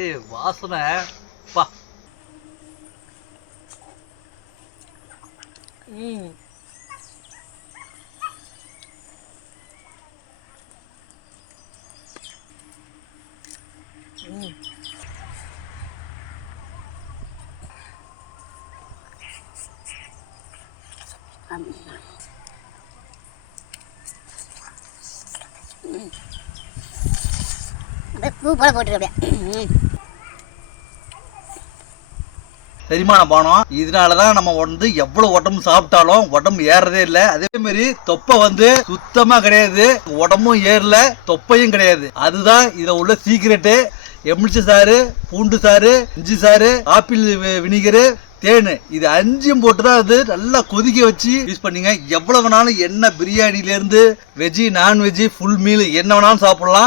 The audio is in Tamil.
ஏய் வாசனை பா. பூ போல போட்டுருக்க. செரிமான பானம். இதனாலதான் நம்ம எவ்வளவு உடம்பு சாப்பிட்டாலும் உடம்பு ஏறதே இல்லை. அதே மாதிரி தொப்பை சுத்தமா கிடையாது, உடம்பும் ஏறல, தொப்பையும் கிடையாது. அதுதான் இதுல உள்ள சீக்கிரட்டு. எலுமிச்சை சாறு, பூண்டு சாறு, இஞ்சி சாறு, ஆப்பிள் வினிகரு, தேன், இது 5 போட்டுதான் அது நல்லா கொதிக்க வச்சு யூஸ் பண்ணீங்க. எவ்வளவு வேணாலும் என்ன பிரியாணில இருந்து வெஜ்ஜி, நான்வெஜ்ஜி, ஃபுல் மீல் என்ன வேணாலும் சாப்பிடலாம்.